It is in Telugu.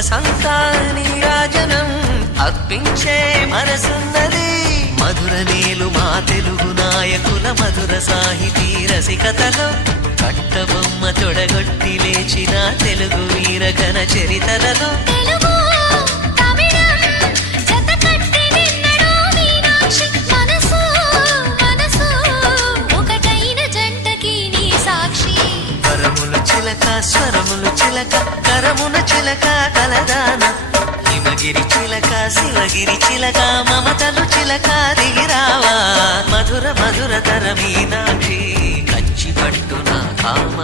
సొగసంతా నీరాజనం అర్పించే మనసున్నది. మధుర నేలు మా తెలుగు నాయకుల మధుర సాహితీ రసికతలో కట్టబొమ్మ తొడగొట్టి లేచిన తెలుగు వీర ఘన చరితలలో చిలక స్వరములు చిలక కరమున చిలక కలదాన హిమగిరి చిలక శివగిరి చిలక మమతలు చిలక దిగిరావా మధుర మధుర తర మీనాక్షి కంచి పట్టున కామ